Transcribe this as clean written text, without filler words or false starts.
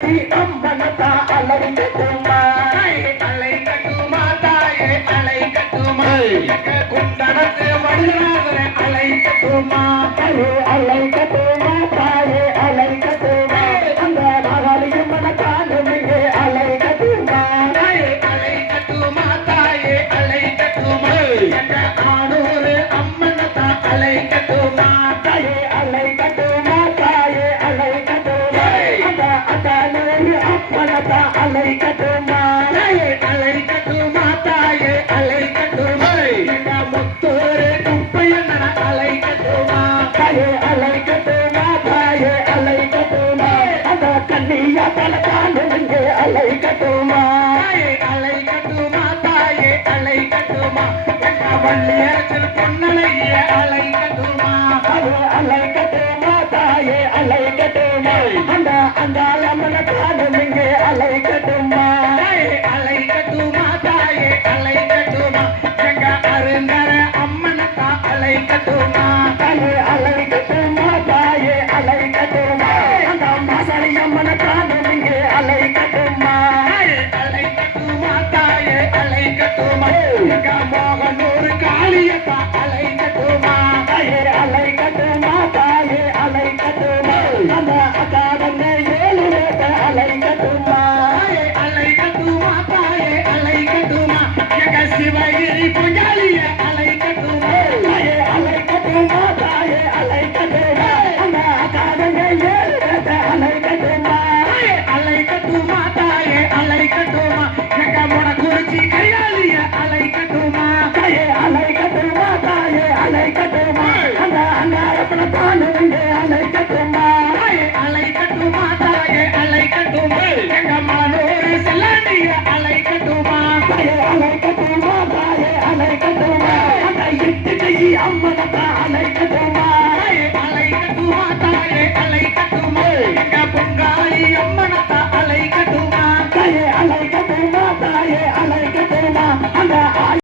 அம்மனதா அலை கட்டுமா அலை கட்டுமா தாயே அலை கட்டுமா குண்டனத்து மடுநாதர அலை கட்டுமா அலை கட்டுமா தாயே அலை கட்டுமா அந்த மகாலியும் மனக்காலும் இங்கே அலை கட்டுமா அலை கட்டுமா தாயே அலை கட்டுமா ஆனூர் அம்மனதா அலை கட்டுமா தாயே அலை கட்டுமா தாயே அலை கட்டுமா அப்பனதா அலை கட்டுமா அலை கட்டுமா தாயே அலை கட்டுமா முத்தூரு குப்பையண்ணன அலை கட்டுமா தாயே அலை கட்டுமா தாயே அலை கட்டுமா அந்த கண்ணியா பலத்தாலும் இங்கே அலை கட்டுமா அலை கட்டுமா தாயே அலை கட்டுமா வள்ளியரசில் பொன்னலைய அலை கட்டுமா அலை கட்டுமா தாயே அலை கட்டுமா அந்த அங்காளம்மன காலம் இங்கே அலை கட்டுமா அலை கட்டுமா தாயே அலை கட்டுமா எங்க அருந்தர அம்மனத்தா அலை கட்டுமா அலை கட்டுமா தாயே அலை கட்டுமா அந்த மாசாரி அம்மன காலம் இங்கே அலை கட்டுமா அலை கட்டுமா தாயே அலை கட்டுமா எங்க மோகனூர் காளியத்தா அலை கட்டுமா தாயே அலை கட்டுமா தாயே அலை கட்டுமா அந்த அகாதங்க ஏழு வேட்ட அலை கட்டுமா அலை கட்டுமா தாயே அலை கட்டுமா எங்க சிவகிரி பொங்காலிய அலை கட்டுமா தாயே அலை கட்டுமா தாயே அலை கட்டுமா அந்த அகாதங்க ஏழு வேட்ட அலை கட்டுமா அலை கட்டுமா தாயே அலை கட்டுமா எங்க முடக்குறிச்சி கையாளிய அலை கட்டுமா தாயே அலை கட்டுமா தாயே அலை கட்டுமா அந்த அங்காரப்பன தானே அலை கட்டுமா அலை கட்டுமா தாயே அலை கட்டுமா எங்க மானூர் செல்லாண்டிய அலை கட்டுமா தாயே அலை கட்டுமா தாயே அலை கட்டுமா அந்த இட்டு கை அம்மனதா அலை கட்டுமா அலை கட்டுமா தாயே அலை கட்டுமா